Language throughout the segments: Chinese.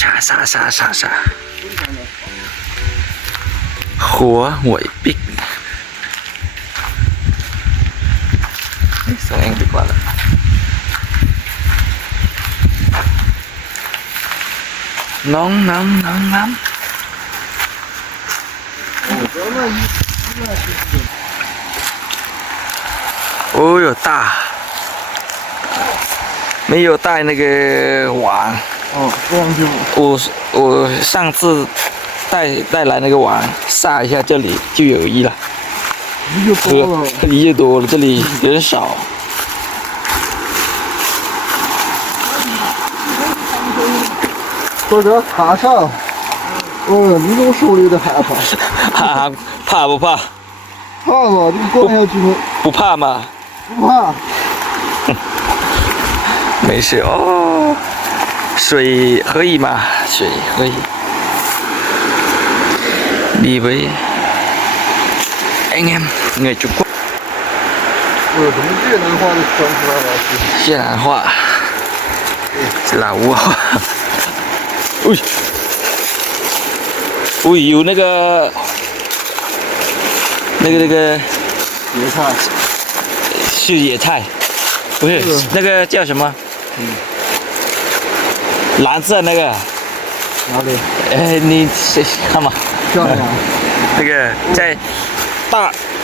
沙，หัวยปิกส่งเองดีกว่าละน้อง哦哟大，没有带那个网。哦，忘记了。我上次带来那个网，撒一下这里就有鱼了。鱼就多了。鱼就多了，这里人少。说这卡上，哦，你怎么手里有点害怕？怕不怕？怕嘛，这个关下去了。不怕吗？不怕。没事哦，水可以吗？水可以。đi với anh em người Trung Quốc. 怎么越南话就传出来了？越南话，老挝话。有那个野菜。是野菜，不是那个叫什么？蓝色那个。哪里？你看嘛。漂亮。那个在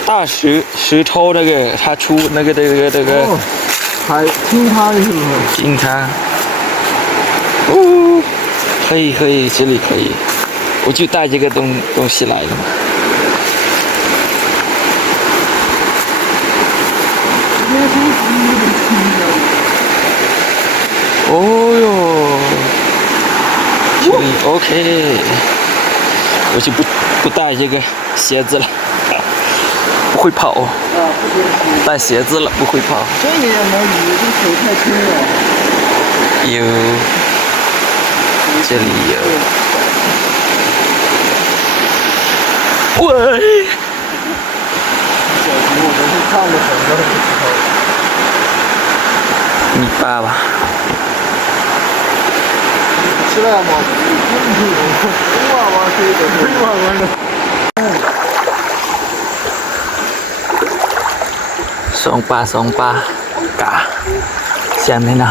大石头那个，他出那个。海清汤是不是？清汤。哦，可以，这里可以。我就带这个东西来的嘛。哦哟，这里 OK， 我就不带这个鞋子了，不会跑。带鞋子了，不会跑。这里也没鱼，这水太清了。有，这里有。喂。小鱼我都是看着很多的时候。米8吧。吃了吗？娃这个娃的。双八嘎，下面呢？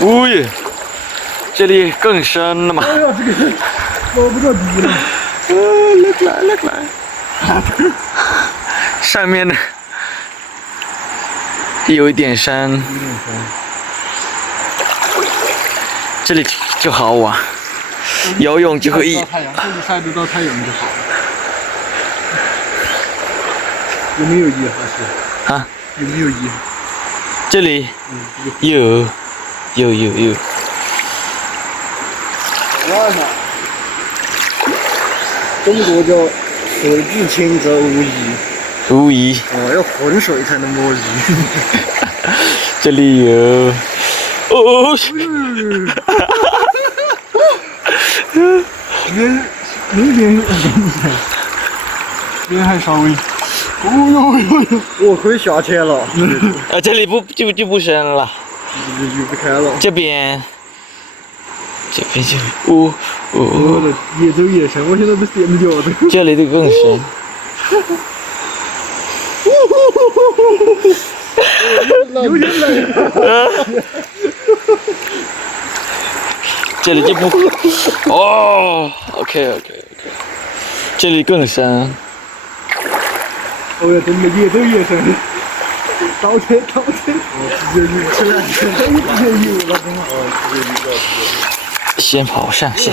哦耶，这里更深了嘛。哎呀，这个摸不着底了。来，上面呢有一点深，这里就好玩，游泳就可以。太阳，这里晒得到太阳就好了。有没有鱼还是？啊？有没有鱼？这里有。哇塞！中国叫水至清则无鱼。无疑。哦，要浑水才能摸鱼。这里有。哦。明显边还稍微。我可以下去了。这里就不深了。就不开了。这边就越走越深，我现在都跣着脚的。这里就更深。有点冷。这里就不。哦 ，OK， 这里更深。哦呀，真的越走越深。倒车！直接晕起来，直接晕了，真好。先跑上线。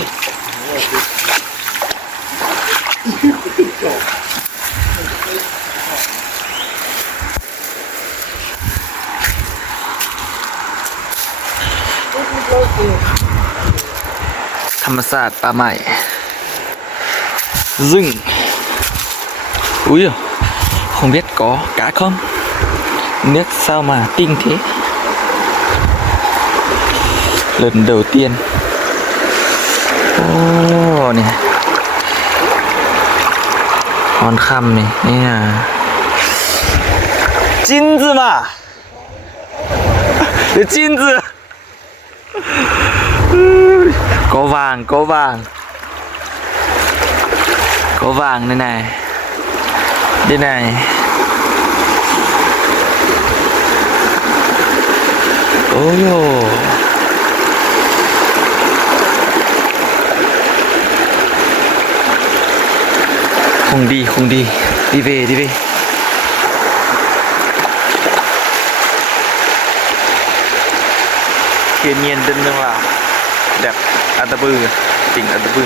ธรรมศาสตร์ป่าใหม่rừng. Ui, không biết có cá không? Nước sao mà tinh thế? Lần đầu tiên. Nè. Hòn khăm này, nha. 金子嘛的金子，có vàng có vàng có vàng đây này đây này ôi dồi không đi đi về thiên nhiên đất nước Lào đẹp Atapu tỉnh Atapu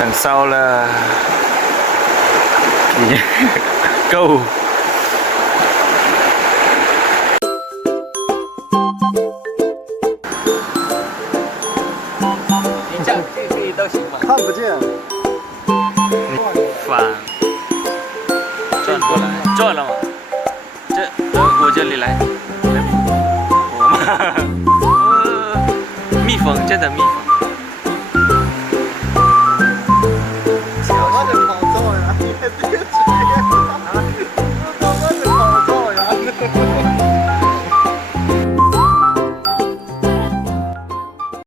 đằng sau là gì nhỉ? Cầu看不见。反转过来，转了吗？我这里来，我蜜蜂，真的蜜蜂。